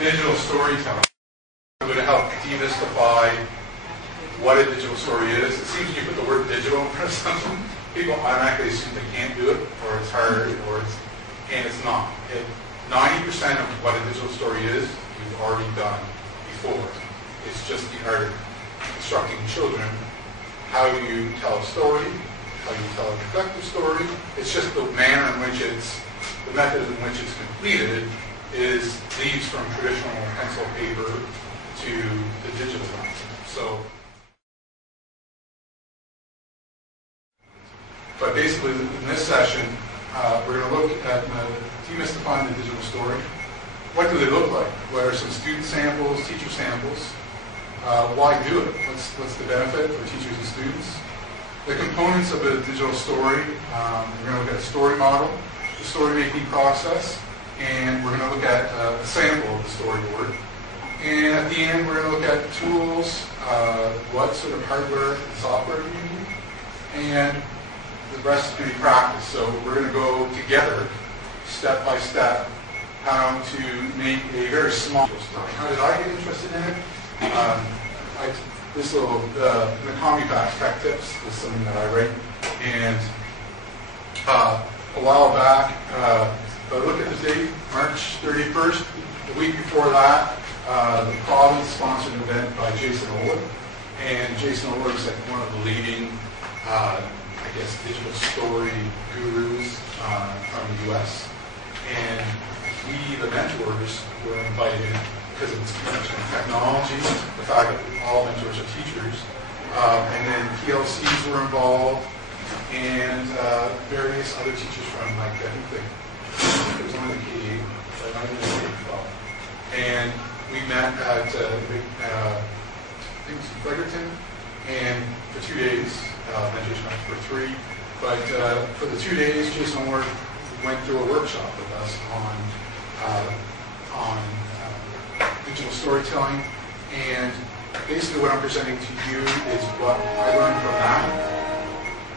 digital storytelling. I'm going to help demystify what a digital story is. It seems when you put the word digital in front of something, people automatically assume they can't do it, or it's hard, and it's not. 90% of what a digital story is, you've already done before. It's just the art of instructing children how you tell a story, how you tell an effective story. It's just the manner in which the method in which it's completed leads from traditional pencil paper to the digital one. So, but basically in this session, we're going to look at demystifying the digital story. What do they look like? What are some student samples, teacher samples? Why do it? What's the benefit for teachers and students? The components of a digital story, we're going to look at a story model, the story-making process, and we're going to look at a sample of the storyboard. And at the end, we're going to look at tools, what sort of hardware and software do you need, and the rest is going to be practice. So we're going to go together, step by step, how to make a very small story. How did I get interested in it? This little, the Comipax Tech Tips is something that I write, and a while back, if I look at the date, March 31st, the week before that, the province sponsored an event by Jason Oleg, and Jason Oleg is like one of the leading, digital story gurus from the U.S. And we, the mentors, were invited because of its connection to technology, the fact that all mentors are teachers, and then PLCs were involved, and various other teachers from, I think it was only the K-8, but not even the K-12. And we met at, I think it was Fredericton, and for 2 days, mentors met for 3, but for the 2 days, Jason Ward went through a workshop with us on digital storytelling, and basically what I'm presenting to you is what I learned from that.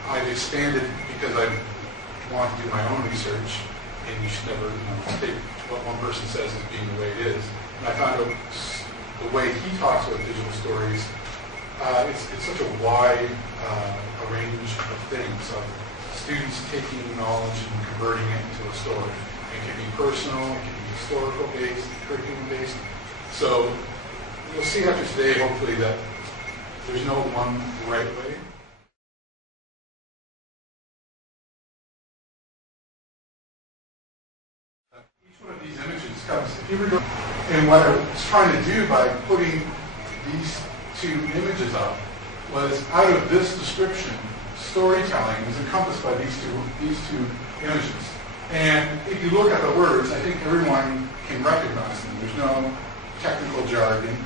I've expanded because I want to do my own research, and you should never take what one person says as being the way it is. And I found out the way he talks about digital stories, it's such a wide range of things, of students taking knowledge and converting it into a story. It can be personal, it can be historical-based, curriculum-based. So you'll see after today, hopefully, that there's no one right way. Each one of these images comes, if you were to, and what I was trying to do by putting these 2 images up was, out of this description, storytelling is encompassed by these two images. And if you look at the words, I think everyone can recognize them. There's no technical jargon,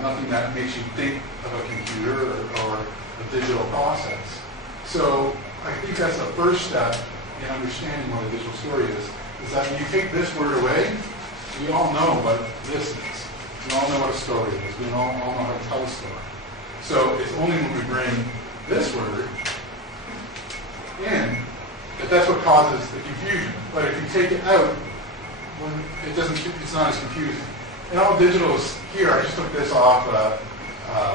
nothing that makes you think of a computer or a digital process. So I think that's the first step in understanding what a digital story is that when you take this word away, we all know what this is. We all know what a story is. We all know how to tell a story. So it's only when we bring this word in that that's what causes the confusion. But if you take it out, it's not as confusing. And all digitals here, I just took this off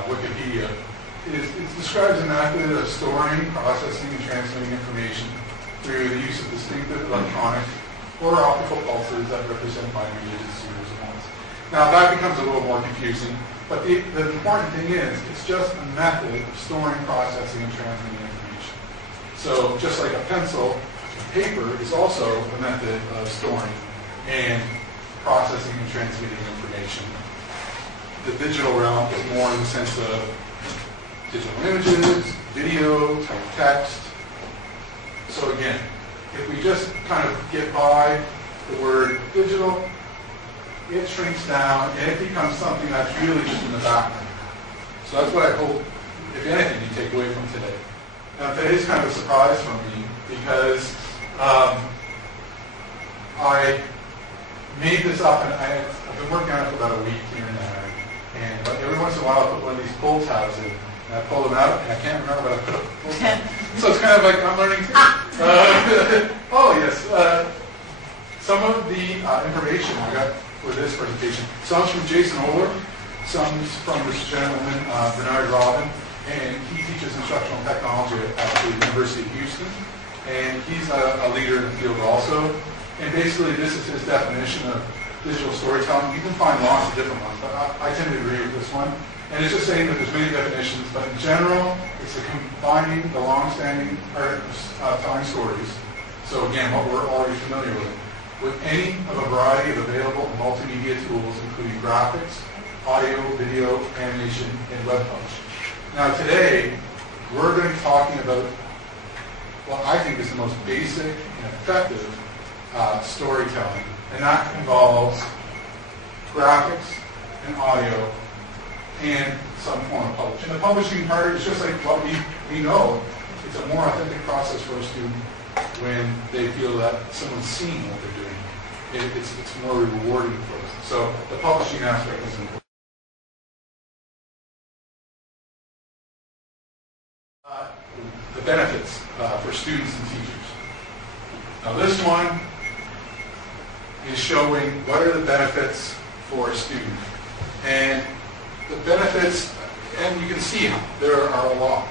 Wikipedia. It describes a method of storing, processing, and transmitting information through the use of distinctive electronic or optical pulses that represent binary digits, zeros, and ones. Now that becomes a little more confusing, but the important thing is it's just a method of storing, processing, and transmitting information. So just like a pencil, paper is also a method of storing and processing and transmitting information. The digital realm is more in the sense of digital images, video, type text. So again, if we just kind of get by the word digital, it shrinks down and it becomes something that's really just in the background. So that's what I hope, if anything, you take away from today. Now today's kind of a surprise for me because I made this up, and I've been working on it for about a week here and there. But every once in a while, I put one of these pull tabs in, and I pull them out, and I can't remember what I put a pull tab. So it's kind of like I'm learning too. Oh yes, some of the information I got for this presentation. Some's from Jason Oler, some's from this gentleman, Bernard Robin, and he teaches instructional technology at the University of Houston, and he's a leader in the field also. And basically, this is his definition of digital storytelling. You can find lots of different ones, but I tend to agree with this one. And it's just saying that there's many definitions, but in general, it's the combining the long-standing art of telling stories. So again, what we're already familiar with any of a variety of available multimedia tools, including graphics, audio, video, animation, and web publishing. Now today, we're going to be talking about what I think is the most basic and effective storytelling, and that involves graphics and audio and some form of publishing. The publishing part is just like what we know. It's a more authentic process for a student when they feel that someone's seeing what they're doing. It's more rewarding for them. So the publishing aspect is important. The benefits for students and teachers. Now this one is showing what are the benefits for a student. And the benefits, and you can see them, there are a lot.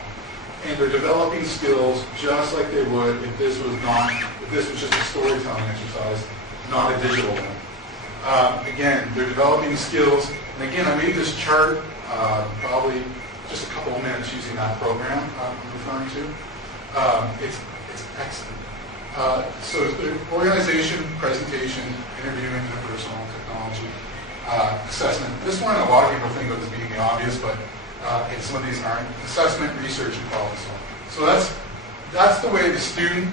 And they're developing skills just like they would if this was just a storytelling exercise, not a digital one. Again, they're developing skills. And again, I made this chart probably just a couple of minutes using that program I'm referring to. It's excellent. So the organization, presentation, interviewing, interpersonal technology, assessment. This one, a lot of people think of as being the obvious, but and some of these aren't. Assessment, research, and problem solving. So that's the way the student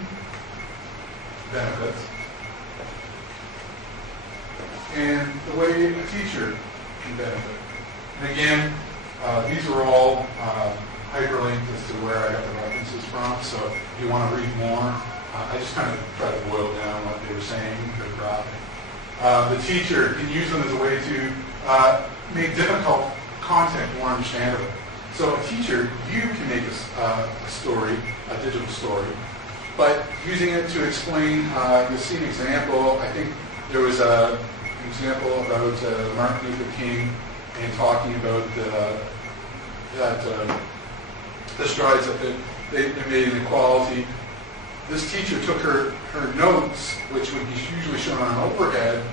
benefits, and the way a teacher can benefit. And again, these are all hyperlinked as to where I got the references from. So if you want to read more, I just kind of try to boil down what they were saying, their graphic. The teacher can use them as a way to make difficult content more understandable. So a teacher, you can make a story, a digital story, but using it to explain, you'll see an example. I think there was an example about Martin Luther King and talking about the strides that they made in equality. This teacher took her notes, which would be usually shown on an overhead,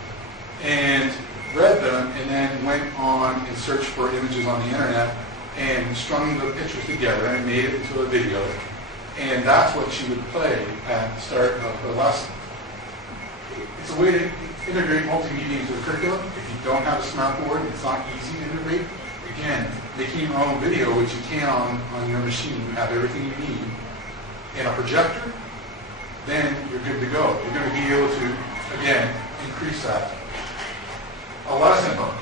and read them, and then went on and searched for images on the internet and strung the pictures together and made it into a video. And that's what she would play at the start of her lesson. It's a way to integrate multimedia into the curriculum. If you don't have a smart board, it's not easy to integrate. Again, making your own video, which you can on your machine, you have everything you need, and a projector, then you're good to go. You're going to be able to, again, increase that. A lesson book.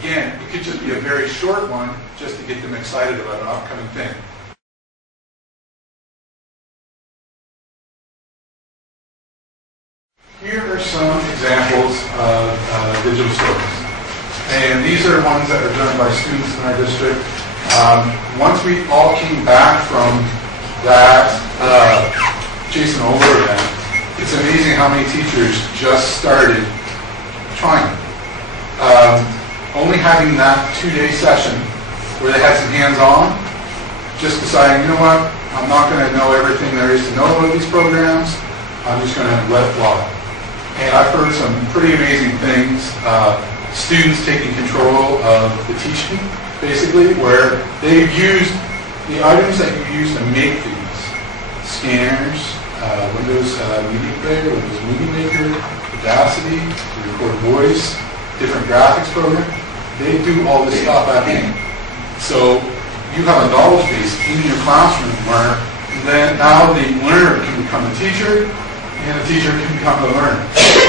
Again, it could just be a very short one just to get them excited about an upcoming thing. Here are some examples of digital stories. And these are ones that are done by students in our district. Once we all came back from that Jason Oler event, it's amazing how many teachers just started trying it. Only having that 2-day session where they had some hands-on, just deciding, you know what, I'm not going to know everything there is to know about these programs, I'm just going to let it fly. And I've heard some pretty amazing things. Students taking control of the teaching, basically, where they've used the items that you use to make these. Scanners, Windows Media Player, Windows Movie Maker, Audacity, to record voice, different graphics program. They do all this stuff at hand. So you have a knowledge base in your classroom where then now the learner can become a teacher, and the teacher can become a learner.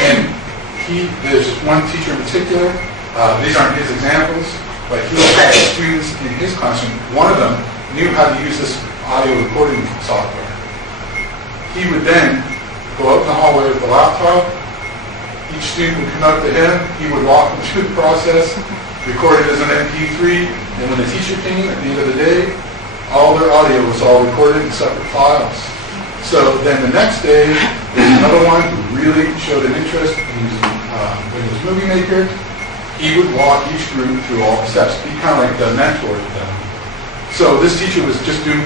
And there's just one teacher in particular, these aren't his examples, but he had students in his classroom. One of them knew how to use this audio recording software. He would then go out in the hallway with the laptop. Each student would come up to him. He would walk them through the process, record it as an MP3, and when the teacher came at the end of the day, all their audio was all recorded in separate files. So then the next day, there's another one who really showed an interest in using Windows Movie Maker. He would walk each group through all the steps, be kind of like the mentor to them. So this teacher was just doing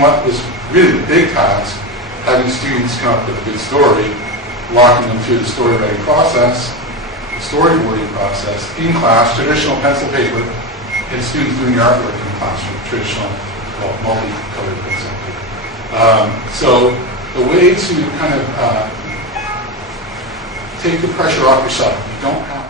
what was really the big task, having students come up with a good story, walking them through the story writing process, the storyboarding process, in class, traditional pencil paper, and students doing the artwork in the classroom, traditional, well, multicolored pencil paper. So the way to kind of take the pressure off yourself, you don't have